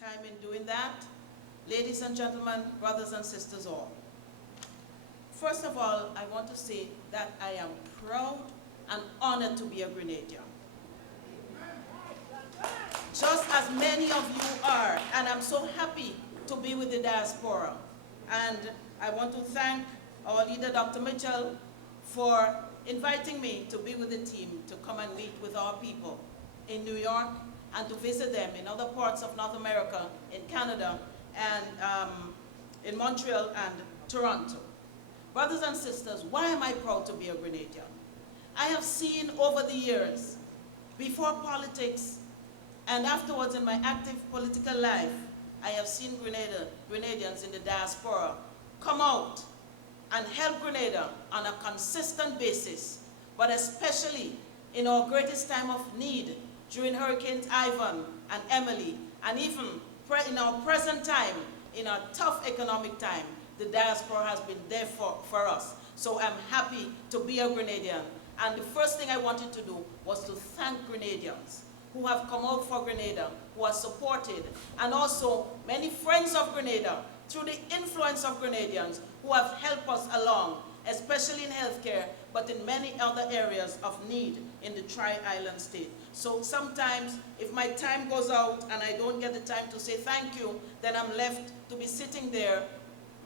time in doing that. Ladies and gentlemen, brothers and sisters all. First of all, I want to say that I am proud and honored to be a Grenadian. Just as many of you are, and I'm so happy to be with the diaspora. And I want to thank our leader, Dr. Mitchell, for inviting me to be with the team to come and meet with our people in New York and to visit them in other parts of North America, in Canada, and in Montreal and Toronto. Brothers and sisters, why am I proud to be a Grenadian? I have seen over the years, before politics and afterwards in my active political life, I have seen Grenadians in the diaspora come out and help Grenada on a consistent basis, but especially in our greatest time of need during Hurricanes Ivan and Emily, and even in our present time, in our tough economic time, the diaspora has been there for us. So I'm happy to be a Grenadian. And the first thing I wanted to do was to thank Grenadians who have come out for Grenada, who are supported, and also many friends of Grenada, through the influence of Grenadians, who have helped us along, especially in healthcare, but in many other areas of need in the Tri-Island state. So sometimes, if my time goes out and I don't get the time to say thank you, then I'm left to be sitting there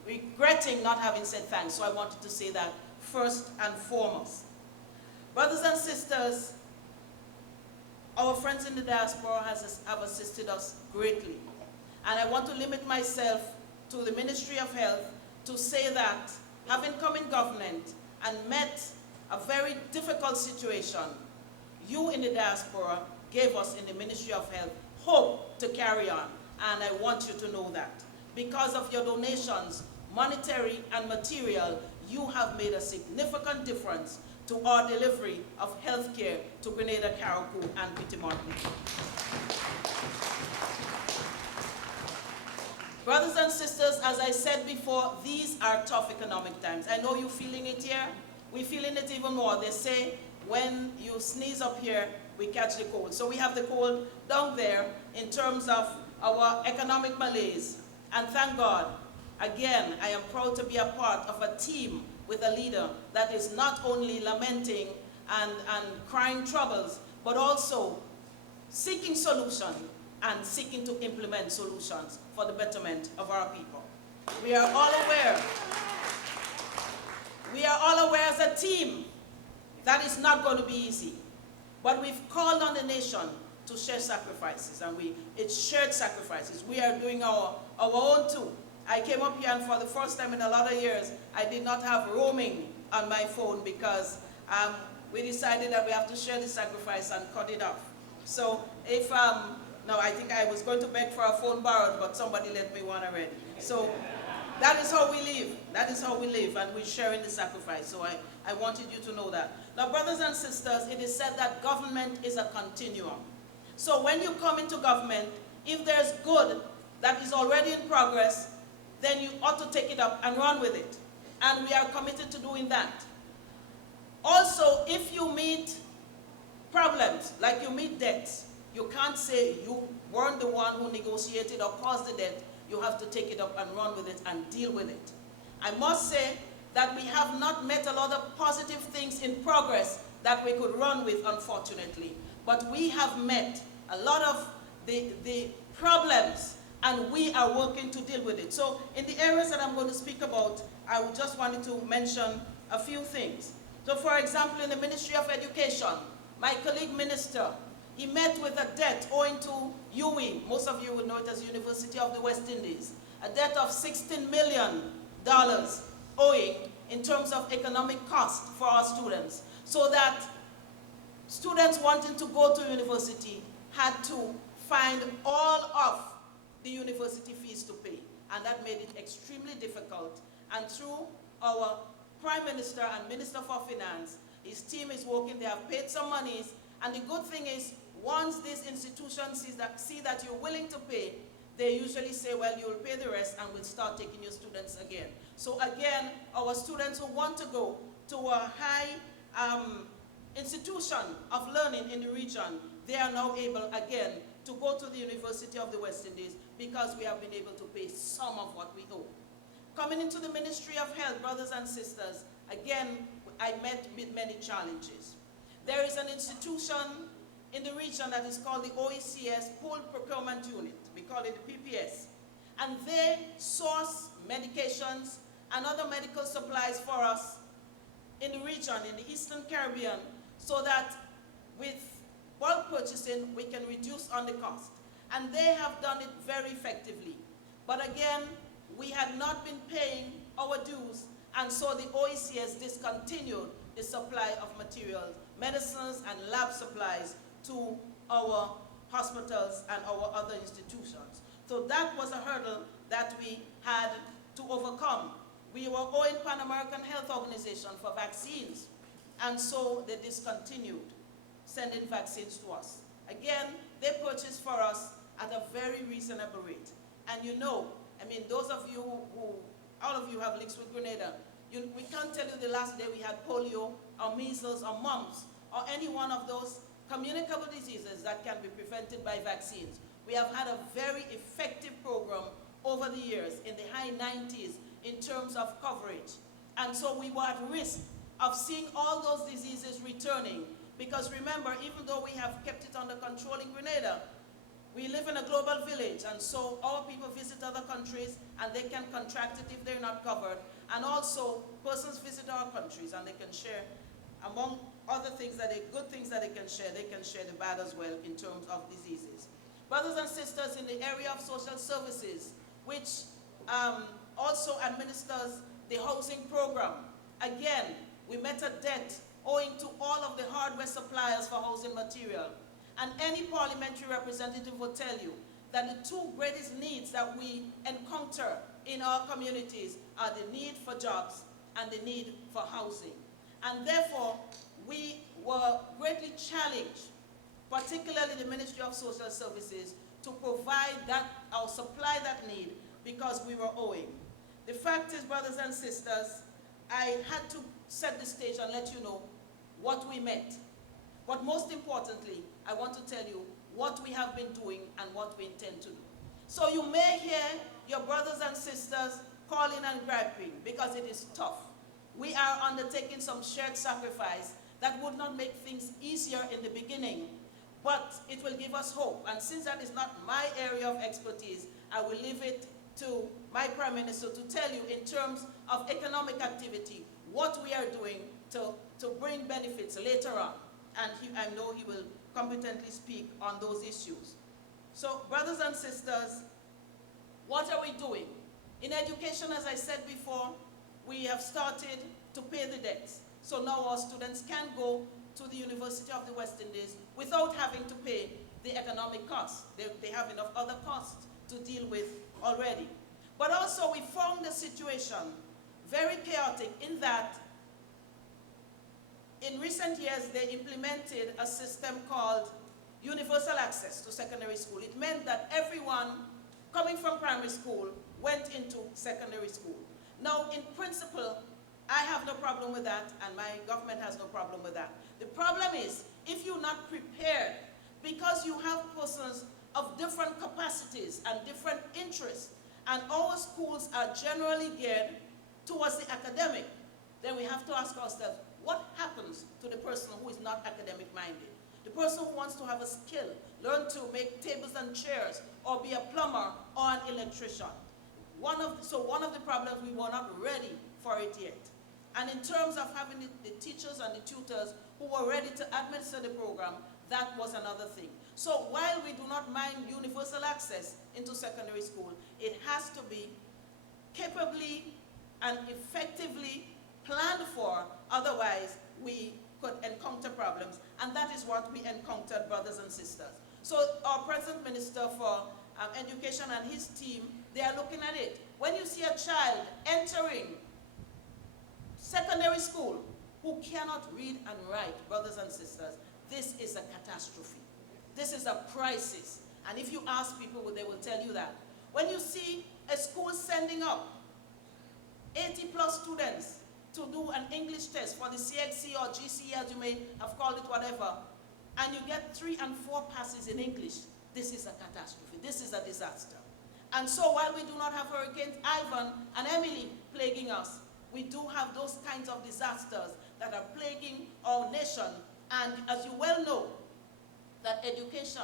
regretting not having said thanks. So I wanted to say that first and foremost. Brothers and sisters, our friends in the diaspora have assisted us greatly. And I want to limit myself to the Ministry of Health to say that, having come in government and met a very difficult situation, you in the diaspora gave us in the Ministry of Health hope to carry on. And I want you to know that. Because of your donations, monetary and material, you have made a significant difference to our delivery of health care to Grenada, Carriacou, and Petite Martinique. Brothers and sisters, as I said before, these are tough economic times. I know you're feeling it here. We're feeling it even more. They say when you sneeze up here, we catch the cold. So we have the cold down there in terms of our economic malaise. And thank God, again, I am proud to be a part of a team with a leader that is not only lamenting and crying troubles, but also seeking solutions and seeking to implement solutions for the betterment of our people. We are all aware as a team that is not going to be easy. But we've called on the nation to share sacrifices, and it's shared sacrifices. We are doing our own too. I came up here, and for the first time in a lot of years, I did not have roaming on my phone because we decided that we have to share the sacrifice and cut it off. So if, no, I think I was going to beg for a phone borrowed, but somebody let me one already. So that is how we live. That is how we live, and we're sharing the sacrifice. So I wanted you to know that. Now, brothers and sisters, it is said that government is a continuum. So when you come into government, if there's good that is already in progress, then you ought to take it up and run with it. And we are committed to doing that. Also, if you meet problems, like you meet debts, you can't say you weren't the one who negotiated or caused the debt. You have to take it up and run with it and deal with it. I must say that we have not met a lot of positive things in progress that we could run with, unfortunately. But we have met a lot of the problems, and we are working to deal with it. So in the areas that I'm going to speak about, I just wanted to mention a few things. So for example, in the Ministry of Education, my colleague minister, he met with a debt owing to UWI, most of you would know it as University of the West Indies, a debt of $16 million owing in terms of economic cost for our students, so that students wanting to go to university had to find all of the university fees to pay, and that made it extremely difficult. And through our Prime Minister and Minister for Finance, his team is working, they have paid some monies, and the good thing is, once these institutions see that you're willing to pay, they usually say, well, you'll pay the rest and we'll start taking your students again. So again, our students who want to go to a high institution of learning in the region, they are now able again to go to the University of the West Indies because we have been able to pay some of what we owe. Coming into the Ministry of Health, brothers and sisters, again, I met with many challenges. There is an institution in the region that is called the OECS Pooled Procurement Unit. We call it the PPS. And they source medications and other medical supplies for us in the region, in the Eastern Caribbean, so that with bulk purchasing, we can reduce on the cost. And they have done it very effectively. But again, we had not been paying our dues, and so the OECS discontinued the supply of materials, medicines, and lab supplies to our hospitals and our other institutions. So that was a hurdle that we had to overcome. We were owing Pan American Health Organization for vaccines, and so they discontinued sending vaccines to us. Again, they purchased for us at a very reasonable rate. And you know, I mean, those of you who, all of you have links with Grenada, we can't tell you the last day we had polio or measles or mumps or any one of those communicable diseases that can be prevented by vaccines. We have had a very effective program over the years in the high 90s in terms of coverage. And so we were at risk of seeing all those diseases returning, because remember, even though we have kept it under control in Grenada, we live in a global village, and so our people visit other countries and they can contract it if they're not covered. And also, persons visit our countries and they can share, among other things that good things that they can share the bad as well in terms of diseases. Brothers and sisters, in the area of social services, which also administers the housing program, again, we met a debt owing to all of the hardware suppliers for housing material. And any parliamentary representative will tell you that the two greatest needs that we encounter in our communities are the need for jobs and the need for housing. And therefore, we were greatly challenged, particularly the Ministry of Social Services, to provide that, or supply that need, because we were owing. The fact is, brothers and sisters, I had to set the stage and let you know what we meant. But most importantly, I want to tell you what we have been doing and what we intend to do. So you may hear your brothers and sisters calling and griping because it is tough. We are undertaking some shared sacrifice that would not make things easier in the beginning, but it will give us hope. And since that is not my area of expertise, I will leave it to my Prime Minister to tell you in terms of economic activity what we are doing to bring benefits later on. And I know he will competently speak on those issues. So, brothers and sisters, what are we doing? In education, as I said before, we have started to pay the debts. So now our students can go to the University of the West Indies without having to pay the economic costs. They have enough other costs to deal with already. But also we found the situation very chaotic in that in recent years, they implemented a system called universal access to secondary school. It meant that everyone coming from primary school went into secondary school. Now, in principle, I have no problem with that, and my government has no problem with that. The problem is, if you're not prepared, because you have persons of different capacities and different interests, and our schools are generally geared towards the academic, then we have to ask ourselves, what happens to the person who is not academic-minded? The person who wants to have a skill, learn to make tables and chairs, or be a plumber or an electrician. So one of the problems, we were not ready for it yet. And in terms of having the teachers and the tutors who were ready to administer the program, that was another thing. So while we do not mind universal access into secondary school, it has to be capably and effectively planned for, otherwise we could encounter problems, and that is what we encountered, brothers and sisters. So our present Minister for Education and his team, they are looking at it. When you see a child entering secondary school who cannot read and write, brothers and sisters, this is a catastrophe. This is a crisis. And if you ask people, they will tell you that. When you see a school sending up 80 plus students to do an English test for the CXC or GCE, as you may have called it, whatever, and you get 3 and 4 passes in English, this is a catastrophe, this is a disaster. And so while we do not have Hurricanes Ivan and Emily plaguing us, we do have those kinds of disasters that are plaguing our nation. And as you well know, that education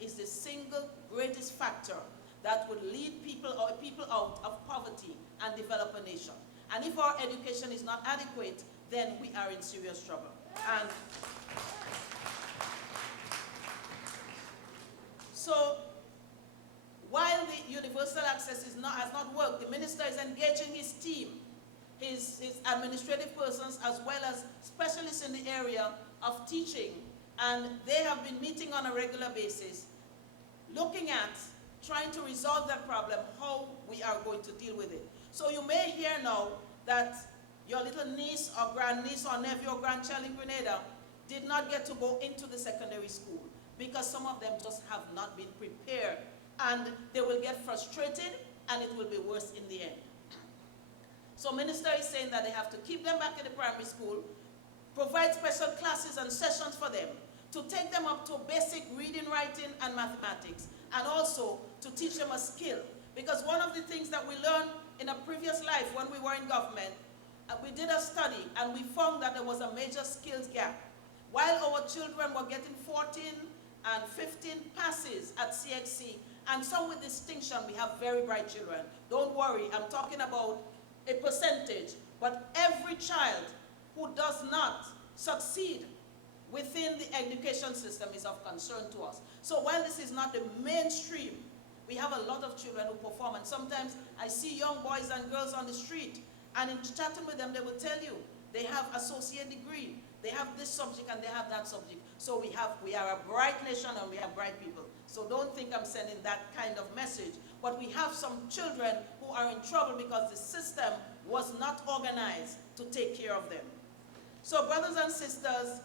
is the single greatest factor that would lead people out of poverty and develop a nation. And if our education is not adequate, then we are in serious trouble. And so, while the universal access has not worked, the minister is engaging his team, his administrative persons, as well as specialists in the area of teaching, and they have been meeting on a regular basis, looking at trying to resolve that problem, how we are going to deal with it. So you may hear now that your little niece or grandniece or nephew or grandchild in Grenada did not get to go into the secondary school because some of them just have not been prepared, and they will get frustrated and it will be worse in the end. So minister is saying that they have to keep them back in the primary school, provide special classes and sessions for them, to take them up to basic reading, writing, and mathematics, and also to teach them a skill. Because one of the things that we learned in a previous life when we were in government, we did a study and we found that there was a major skills gap. While our children were getting 14 and 15 passes at CXC, and some with distinction, we have very bright children. Don't worry, I'm talking about a percentage, but every child who does not succeed within the education system is of concern to us. So while this is not the mainstream, we have a lot of children who perform, and sometimes I see young boys and girls on the street, and in chatting with them, they will tell you they have associate degree, they have this subject and they have that subject. So we are a bright nation and we have bright people. So don't think I'm sending that kind of message. But we have some children who are in trouble because the system was not organized to take care of them. So brothers and sisters,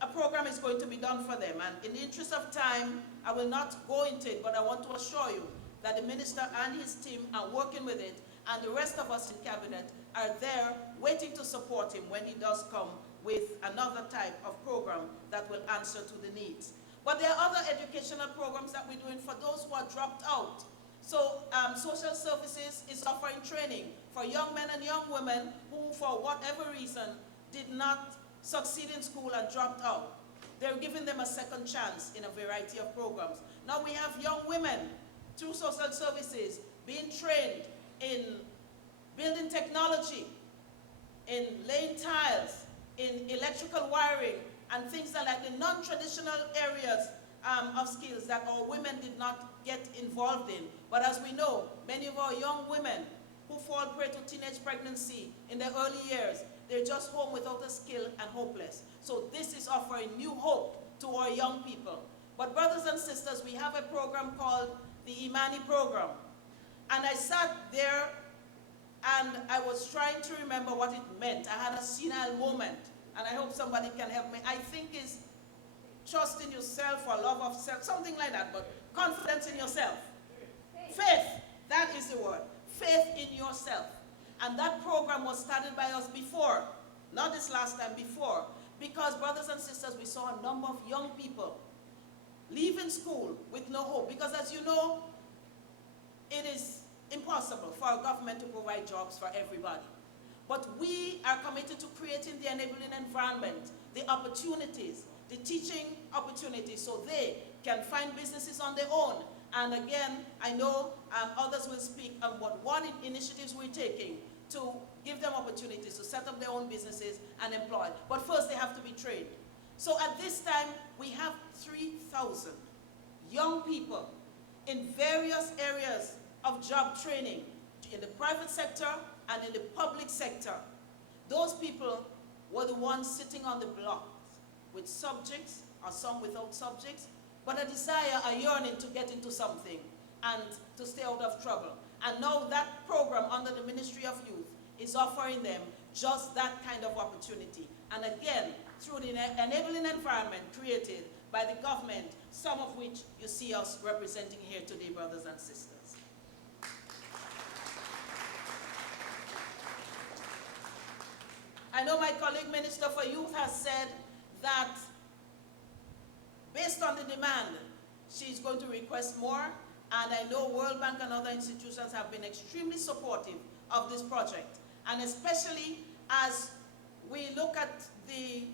a program is going to be done for them. And in the interest of time, I will not go into it, but I want to assure you that the minister and his team are working with it, and the rest of us in cabinet are there waiting to support him when he does come with another type of program that will answer to the needs. But there are other educational programs that we're doing for those who are dropped out. So social services is offering training for young men and young women who, for whatever reason, did not succeed in school and dropped out. They're giving them a second chance in a variety of programs. Now we have young women through social services being trained in building technology, in laying tiles, in electrical wiring, and things that like the non-traditional areas of skills that our women did not get involved in. But as we know, many of our young women who fall prey to teenage pregnancy in their early years, they're just home without a skill and hopeless. So this is offering new hope to our young people. But brothers and sisters, we have a program called the Imani program. And I sat there and I was trying to remember what it meant. I had a senile moment, and I hope somebody can help me. I think it's trust in yourself or love of self, something like that, but confidence in yourself. Faith, that is the word. Faith in yourself. And that program was started by us before, not this last time, before, because brothers and sisters, we saw a number of young people leaving school with no hope, because as you know, it is impossible for our government to provide jobs for everybody. But we are committed to creating the enabling environment, the opportunities, the teaching opportunities, so they can find businesses on their own. And again, I know others will speak on what initiatives we're taking to give them opportunities to set up their own businesses and employ. But first, they have to be trained. So at this time, we have 3,000 young people in various areas of job training in the private sector and in the public sector. Those people were the ones sitting on the blocks with subjects or some without subjects, but a desire, a yearning to get into something and to stay out of trouble. And now that program under the Ministry of Youth is offering them just that kind of opportunity. And again, through the enabling environment created by the government, some of which you see us representing here today, brothers and sisters. I know my colleague Minister for Youth has said that based on the demand, she's going to request more, and I know World Bank and other institutions have been extremely supportive of this project, and especially as we look at the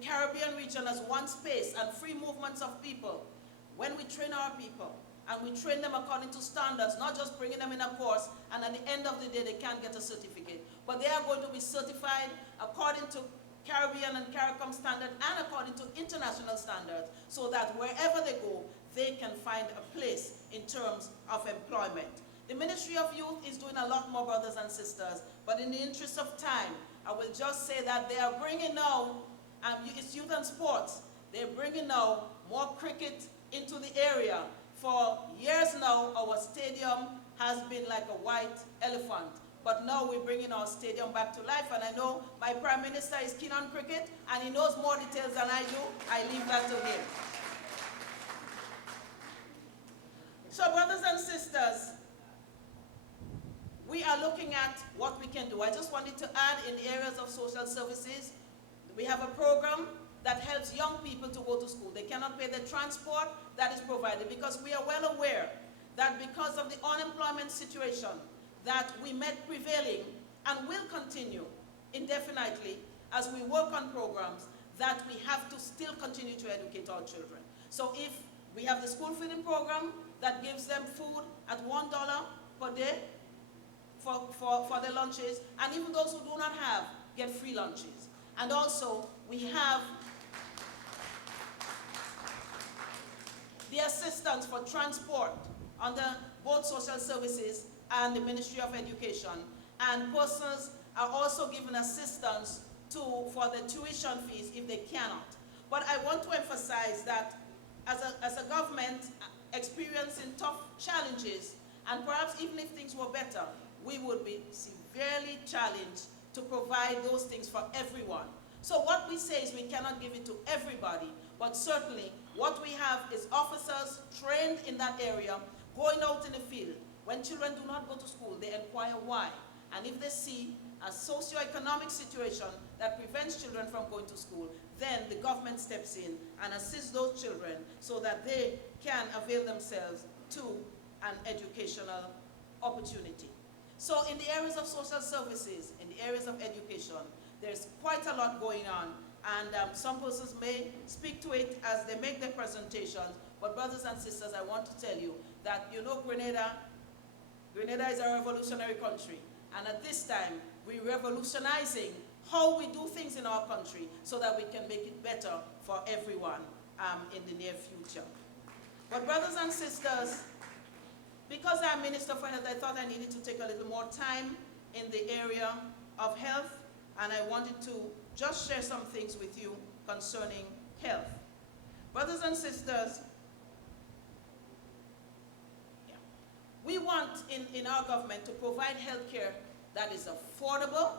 Caribbean region as one space and free movements of people. When we train our people, and we train them according to standards, not just bringing them in a course, and at the end of the day they can't get a certificate, but they are going to be certified according to Caribbean and CARICOM standard and according to international standards, so that wherever they go, they can find a place in terms of employment. The Ministry of Youth is doing a lot more, brothers and sisters, but in the interest of time, I will just say that they are bringing now, it's youth and sports, they're bringing now more cricket into the area. For years now, our stadium has been like a white elephant, but now we're bringing our stadium back to life, and I know my Prime Minister is keen on cricket, and he knows more details than I do. I leave that to him. So, brothers and sisters, we are looking at what we can do. I just wanted to add, in the areas of social services, we have a program that helps young people to go to school. They cannot pay the transport that is provided, because we are well aware that because of the unemployment situation that we met prevailing and will continue indefinitely as we work on programs, that we have to still continue to educate our children. So if we have the school feeding program that gives them food at $1 per day for their lunches, and even those who do not have get free lunches. And also we have the assistance for transport under both social services and the Ministry of Education. And persons are also given assistance for the tuition fees if they cannot. But I want to emphasize that as a government experiencing tough challenges, and perhaps even if things were better, we would be severely challenged to provide those things for everyone. So what we say is we cannot give it to everybody, but certainly what we have is officers trained in that area going out in the field. When children do not go to school, they inquire why. And if they see a socioeconomic situation that prevents children from going to school, then the government steps in and assists those children so that they can avail themselves to an educational opportunity. So in the areas of social services, in the areas of education, there's quite a lot going on, and some persons may speak to it as they make their presentations, but brothers and sisters, I want to tell you that, you know, Grenada is a revolutionary country, and at this time, we're revolutionizing how we do things in our country so that we can make it better for everyone in the near future. But brothers and sisters, because I'm Minister for Health, I thought I needed to take a little more time in the area of health, and I wanted to just share some things with you concerning health. Brothers and sisters, we want in our government to provide health care that is affordable,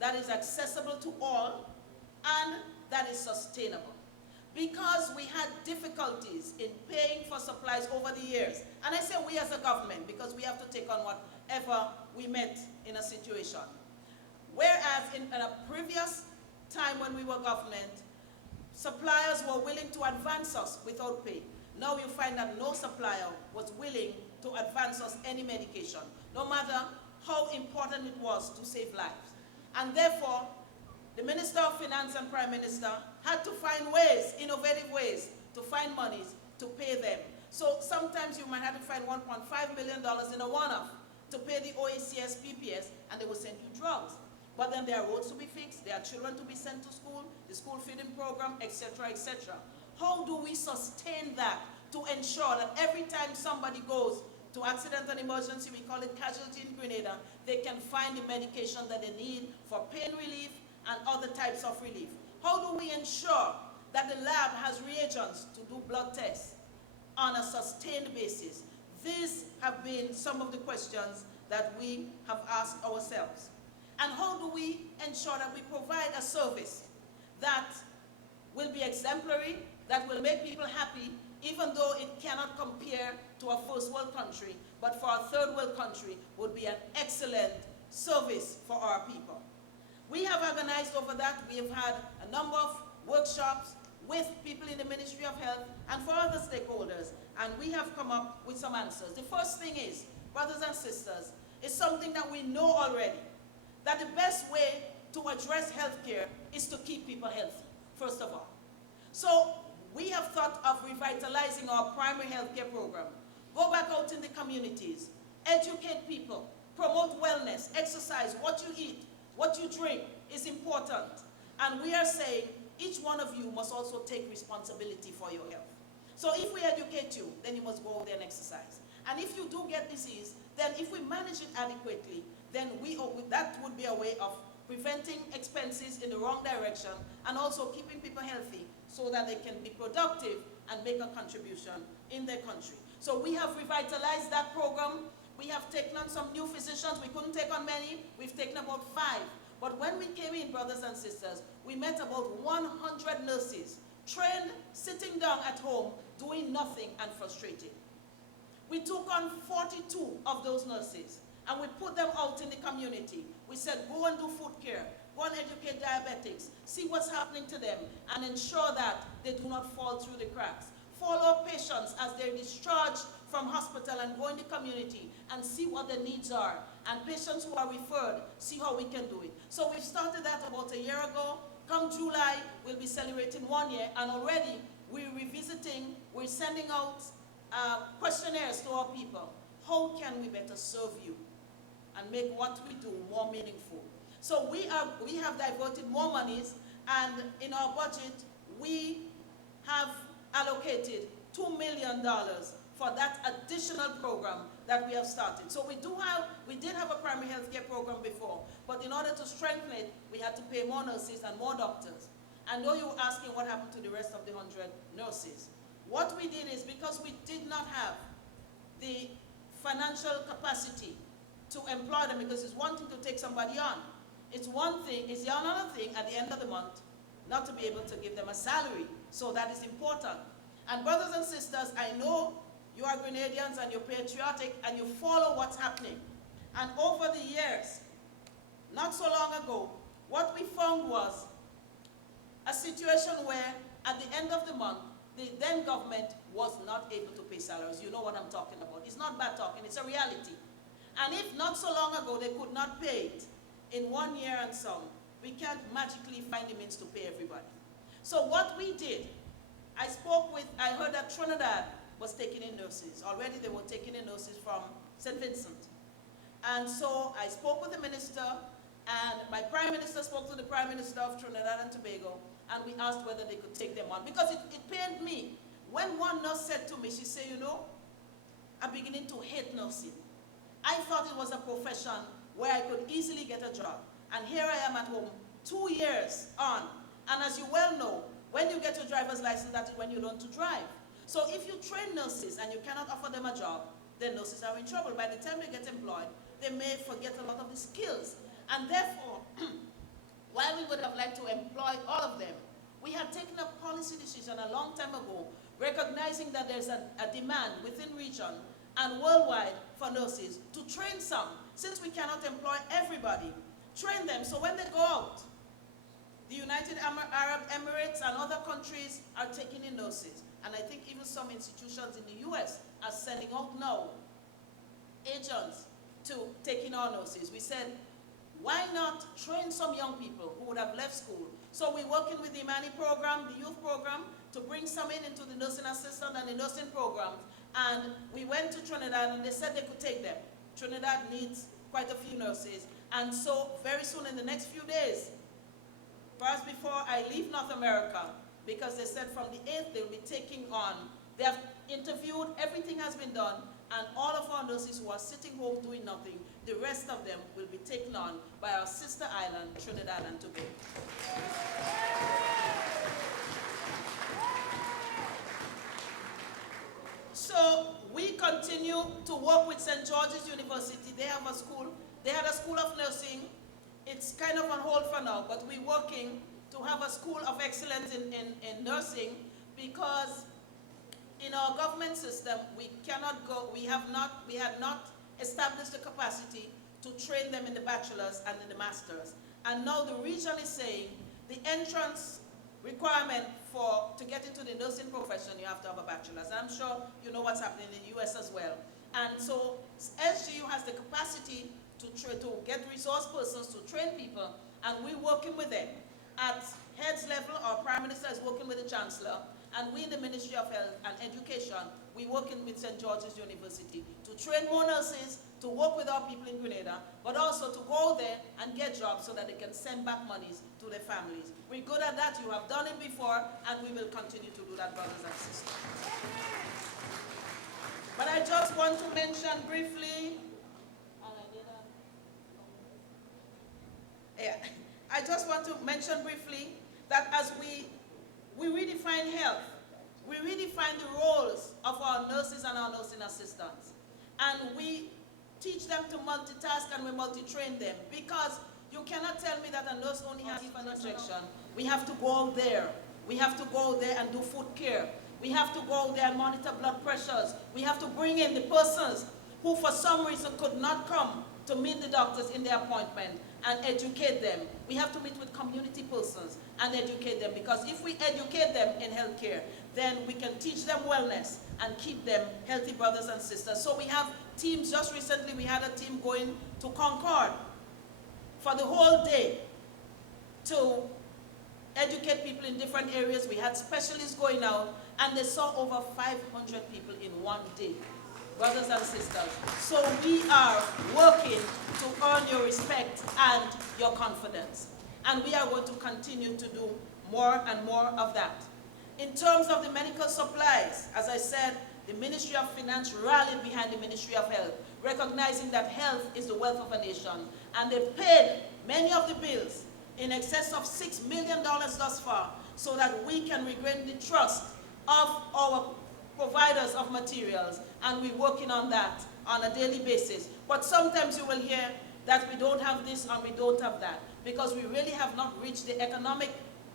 that is accessible to all, and that is sustainable. Because we had difficulties in paying for supplies over the years, and I say we as a government because we have to take on whatever we met in a situation. Whereas in a previous time when we were government, suppliers were willing to advance us without pay. Now you find that no supplier was willing to advance us any medication, no matter how important it was to save lives. And therefore, the Minister of Finance and Prime Minister had to find ways, innovative ways, to find monies to pay them. So sometimes you might have to find $1.5 million in a one-off to pay the OACS, PPS, and they will send you drugs. But then there are roads to be fixed, there are children to be sent to school, the school feeding program, etc., etc. How do we sustain that to ensure that every time somebody goes to accident and emergency, we call it casualty in Grenada, they can find the medication that they need for pain relief and other types of relief? How do we ensure that the lab has reagents to do blood tests on a sustained basis? These have been some of the questions that we have asked ourselves. And how do we ensure that we provide a service that will be exemplary, that will make people happy, even though it cannot compare to a first world country, but for a third world country would be an excellent service for our people? We have organized over that. We have had a number of workshops. with people in the Ministry of Health and for other stakeholders, and we have come up with some answers. The first thing is, brothers and sisters, is something that we know already, that the best way to address healthcare is to keep people healthy, first of all. So we have thought of revitalizing our primary healthcare program. Go back out in the communities, educate people, promote wellness, exercise, what you eat, what you drink is important. And we are saying each one of you must also take responsibility for your health. So if we educate you, then you must go out there and exercise. And if you do get disease, then if we manage it adequately, then that would be a way of preventing expenses in the wrong direction and also keeping people healthy so that they can be productive and make a contribution in their country. So we have revitalized that program. We have taken on some new physicians. We couldn't take on many. We've taken about 5. But when we came in, brothers and sisters, we met about 100 nurses, trained, sitting down at home, doing nothing and frustrated. We took on 42 of those nurses, and we put them out in the community. We said, go and do food care, go and educate diabetics, see what's happening to them, and ensure that they do not fall through the cracks. Follow patients as they're discharged from hospital and go in the community and see what their needs are. And patients who are referred, see how we can do it. So we've started that about a year ago. Come July, we'll be celebrating 1 year, and already we're revisiting, we're sending out questionnaires to our people. How can we better serve you and make what we do more meaningful? So we have diverted more monies, and in our budget, we have allocated $2 million for that additional program that we have started. So we did have a primary health care program before, but in order to strengthen it, we had to pay more nurses and more doctors. I know you were asking what happened to the rest of the 100 nurses. What we did is, because we did not have the financial capacity to employ them, because it's one thing to take somebody on. It's another thing at the end of the month not to be able to give them a salary. So that is important. And brothers and sisters, I know you are Grenadians and you're patriotic and you follow what's happening. And over the years, not so long ago, what we found was a situation where at the end of the month, the then government was not able to pay salaries. You know what I'm talking about. It's not bad talking, it's a reality. And if not so long ago they could not pay it in 1 year and some, we can't magically find the means to pay everybody. So what we did, I heard that Trinidad was taking in nurses. Already they were taking in nurses from St. Vincent. And so I spoke with the minister, and my prime minister spoke to the prime minister of Trinidad and Tobago, and we asked whether they could take them on. Because it pained me. When one nurse said to me, she said, you know, I'm beginning to hate nursing. I thought it was a profession where I could easily get a job. And here I am at home 2 years on. And as you well know, when you get your driver's license, that is when you learn to drive. So if you train nurses and you cannot offer them a job, then nurses are in trouble. By the time they get employed, they may forget a lot of the skills. And therefore, while we would have liked to employ all of them, we had taken a policy decision a long time ago, recognizing that there's a demand within region and worldwide for nurses to train some. Since we cannot employ everybody, train them so when they go out, the United Arab Emirates and other countries are taking in nurses. And I think even some institutions in the US are sending out now agents to take in our nurses. We said, why not train some young people who would have left school? So we're working with the Imani program, the youth program, to bring some into the nursing assistant and the nursing programs. And we went to Trinidad and they said they could take them. Trinidad needs quite a few nurses. And so very soon, in the next few days, perhaps before I leave North America, because they said from the 8th they'll be taking on, they have interviewed, everything has been done, and all of our nurses who are sitting home doing nothing, the rest of them will be taken on by our sister island, Trinidad and Tobago. So we continue to work with St. George's University. They have a school. They had a school of nursing. It's kind of on hold for now, but we're working to have a school of excellence in nursing, because in our government system, we cannot go, we had not established the capacity to train them in the bachelor's and in the master's. And now the region is saying the entrance requirement to get into the nursing profession, you have to have a bachelor's. I'm sure you know what's happening in the US as well. And so SGU has the capacity to get resource persons to train people, and we're working with them. At heads level, our Prime Minister is working with the Chancellor, and we in the Ministry of Health and Education, we're working with St. George's University to train more nurses, to work with our people in Grenada, but also to go there and get jobs so that they can send back monies to their families. We're good at that. You have done it before, and we will continue to do that, brothers and sisters. But I just want to mention briefly, I just want to mention briefly that as we redefine health, we redefine the roles of our nurses and our nursing assistants. And we teach them to multitask, and we multi-train them, because you cannot tell me that a nurse only has an injection. We have to go there. We have to go there and do food care. We have to go there and monitor blood pressures. We have to bring in the persons who for some reason could not come to meet the doctors in their appointment and educate them. We have to meet with community persons and educate them, because if we educate them in healthcare, then we can teach them wellness and keep them healthy, brothers and sisters. So we have teams. Just recently we had a team going to Concord for the whole day to educate people in different areas. We had specialists going out, and they saw over 500 people in one day, brothers and sisters. So we are working to earn your respect and your confidence. And we are going to continue to do more and more of that. In terms of the medical supplies, as I said, the Ministry of Finance rallied behind the Ministry of Health, recognizing that health is the wealth of a nation. And they paid many of the bills, in excess of $6 million thus far, so that we can regain the trust of our providers of materials. And we're working on that on a daily basis. But sometimes you will hear that we don't have this and we don't have that, because we really have not reached the economic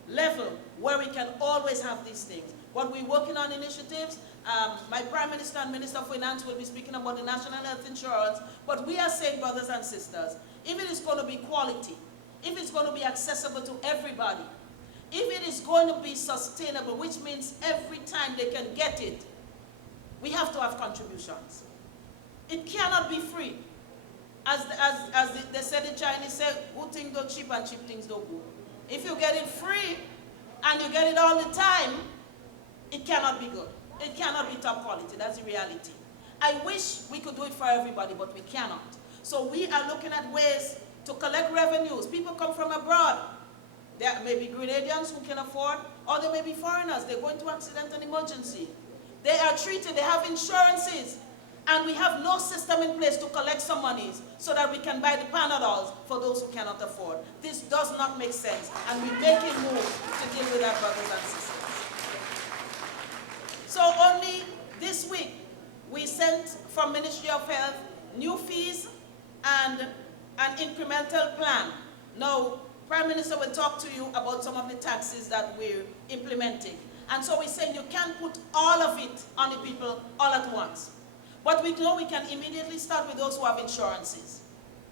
level where we can always have these things. But we're working on initiatives. My Prime Minister and Minister of Finance will be speaking about the National Health Insurance. But we are saying, brothers and sisters, if it is going to be quality, if it's going to be accessible to everybody, if it is going to be sustainable, which means every time they can get it, we have to have contributions. It cannot be free. As they said in Chinese, say, good things don't cheap and cheap things don't go. If you get it free and you get it all the time, it cannot be good. It cannot be top quality. That's the reality. I wish we could do it for everybody, but we cannot. So we are looking at ways to collect revenues. People come from abroad. There may be Grenadians who can afford, or there may be foreigners. They're going to accident and emergency. They are treated, they have insurances, and we have no system in place to collect some monies so that we can buy the Panadols for those who cannot afford. This does not make sense, and we're making moves to deal with our brothers and sisters. So only this week, we sent from Ministry of Health new fees and an incremental plan. Now, Prime Minister will talk to you about some of the taxes that we're implementing. And so we're saying you can't put all of it on the people all at once. But we know we can immediately start with those who have insurances.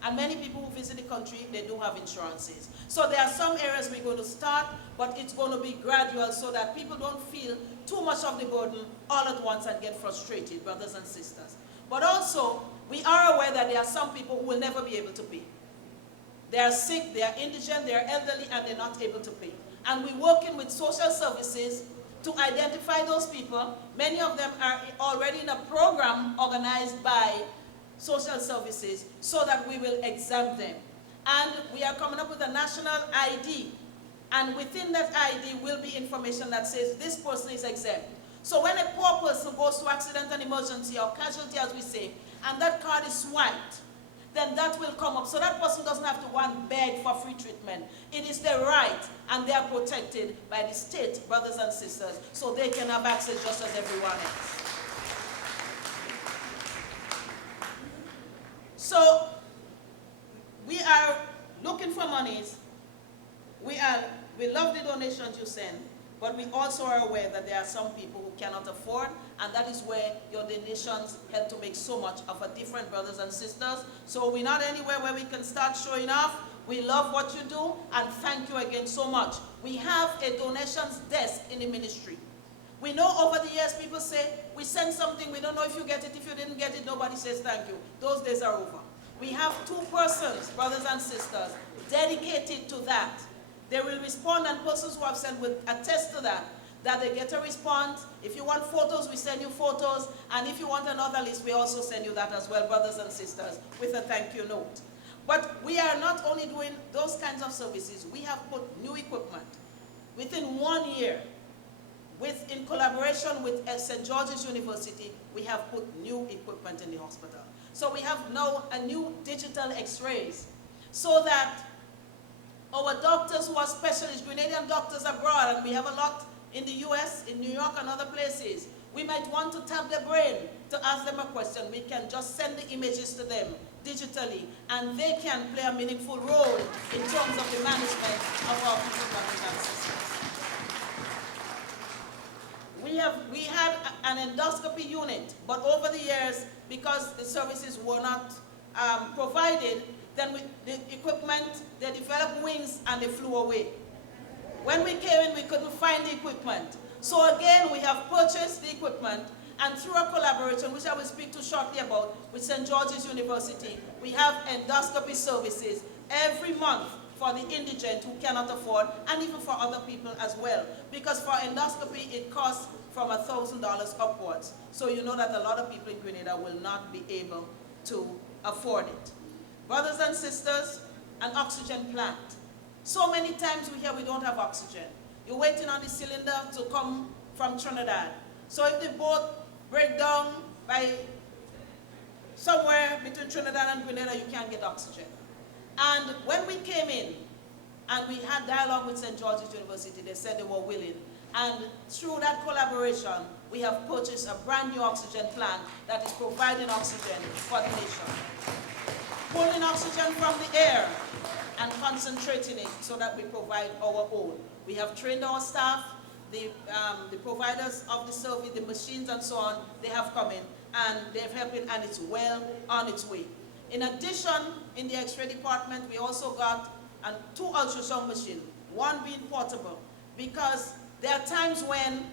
And many people who visit the country, they do have insurances. So there are some areas we're going to start, but it's going to be gradual so that people don't feel too much of the burden all at once and get frustrated, brothers and sisters. But also, we are aware that there are some people who will never be able to pay. They are sick, they are indigent, they are elderly, and they're not able to pay. And we're working with social services to identify those people. Many of them are already in a program organized by social services so that we will exempt them. And we are coming up with a national ID. And within that ID will be information that says this person is exempt. So when a poor person goes to accident and emergency or casualty, as we say, and that card is swiped, then that will come up. So that person doesn't have to go and beg for free treatment. It is their right, and they are protected by the state, brothers and sisters, so they can have access just as everyone else. So we are looking for monies. We love the donations you send, but we also are aware that there are some people who cannot afford, and that is where your donations help to make so much of a difference, brothers and sisters. So we're not anywhere where we can start showing off, We love what you do, and thank you again so much. We have a donations desk in the ministry. We know over the years people say, we send something, we don't know if you get it. If you didn't get it, nobody says thank you. Those days are over. We have 2 persons, brothers and sisters, dedicated to that. They will respond, and persons who have sent will attest to that they get a response. If you want photos, we send you photos. And if you want another list, we also send you that as well, brothers and sisters, with a thank you note. But we are not only doing those kinds of services, we have put new equipment. Within 1 year, in collaboration with St. George's University, we have put new equipment in the hospital. So we have now a new digital x-rays, so that our doctors who are specialists, Grenadian doctors abroad, and we have a lot in the US, in New York and other places, we might want to tap their brain to ask them a question. We can just send the images to them digitally, and they can play a meaningful role in terms of the management of our people brothers and sisters. We had an endoscopy unit, but over the years, because the services were not provided, then the equipment, they developed wings and they flew away. When we came in, we couldn't find the equipment. So again, we have purchased the equipment, and through a collaboration, which I will speak to shortly about, with St. George's University, we have endoscopy services every month for the indigent who cannot afford, and even for other people as well. Because for endoscopy, it costs from $1,000 upwards. So you know that a lot of people in Grenada will not be able to afford it. Brothers and sisters, an oxygen plant. So many times we hear we don't have oxygen. You're waiting on the cylinder to come from Trinidad. So if the boat breaks down by somewhere between Trinidad and Grenada, you can't get oxygen. And when we came in and we had dialogue with St. George's University, they said they were willing. And through that collaboration, we have purchased a brand new oxygen plant that is providing oxygen for the nation. Pulling oxygen from the air and concentrating it so that we provide our own. We have trained our staff, the providers of the service, the machines and so on, they have come in and they're helping, and it's well on its way. In addition, in the X-ray department, we also got 2 ultrasound machines, one being portable, because there are times when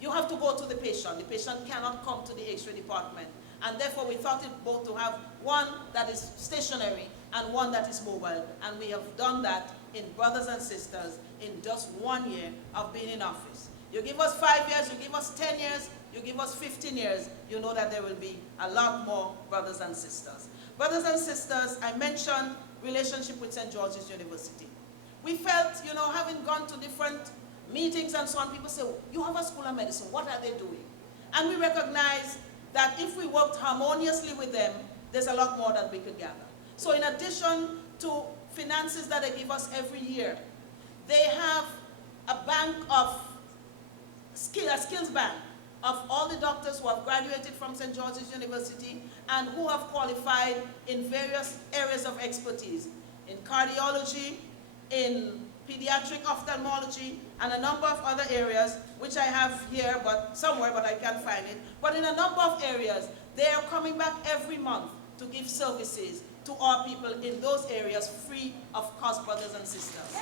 you have to go to the patient. The patient cannot come to the X-ray department. And therefore, we thought it both to have one that is stationary and one that is mobile. And we have done that in brothers and sisters in just 1 year of being in office. You give us 5 years, you give us 10 years, you give us 15 years, you know that there will be a lot more brothers and sisters. Brothers and sisters, I mentioned relationship with St. George's University. We felt, you know, having gone to different meetings and so on, people say, you have a school of medicine, what are they doing? And we recognize that if we worked harmoniously with them, there's a lot more that we could gather. So in addition to finances that they give us every year, they have a bank of a skills bank of all the doctors who have graduated from St. George's University and who have qualified in various areas of expertise, in cardiology, in pediatric ophthalmology, and a number of other areas, which I have here, but somewhere, but I can't find it. But in a number of areas, they are coming back every month to give services to our people in those areas free of cost, brothers and sisters.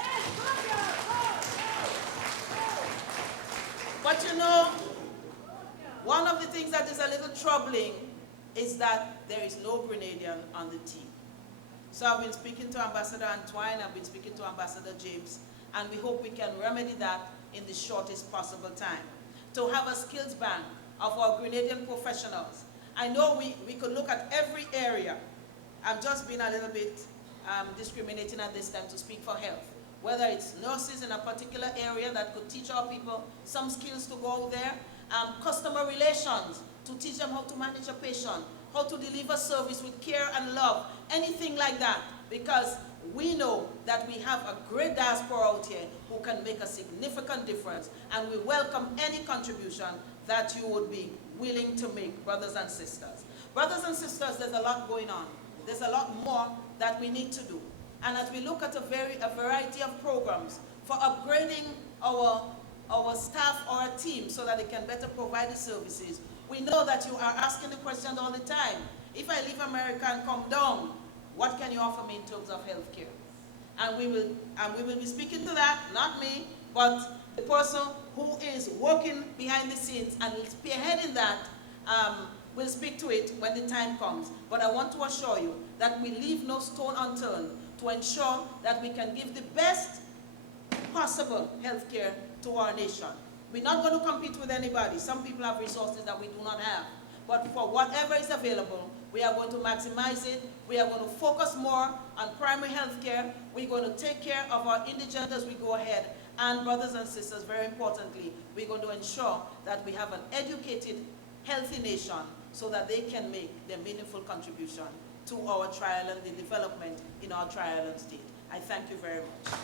But you know, one of the things that is a little troubling is that there is no Grenadian on the team. So I've been speaking to Ambassador Antoine, I've been speaking to Ambassador James, and we hope we can remedy that in the shortest possible time. To have a skills bank of our Grenadian professionals. I know we could look at every area. I'm just being a little bit discriminating at this time to speak for health. Whether it's nurses in a particular area that could teach our people some skills to go there, customer relations, to teach them how to manage a patient, how to deliver service with care and love, anything like that, because we know that we have a great diaspora out here who can make a significant difference, and we welcome any contribution that you would be willing to make, brothers and sisters. Brothers and sisters, there's a lot going on. There's a lot more that we need to do. And as we look at a variety of programs for upgrading our staff or our team so that they can better provide the services, we know that you are asking the question all the time. If I leave America and come down, what can you offer me in terms of health care? And we will be speaking to that, not me, but the person who is working behind the scenes and spearheading that will speak to it when the time comes. But I want to assure you that we leave no stone unturned to ensure that we can give the best possible health care to our nation. We're not going to compete with anybody. Some people have resources that we do not have. But for whatever is available, we are going to maximize it. We are going to focus more on primary health care. We're going to take care of our indigent as we go ahead. And brothers and sisters, very importantly, we're going to ensure that we have an educated, healthy nation so that they can make their meaningful contribution to our Tri-Island, the development in our Tri-Island state. I thank you very much.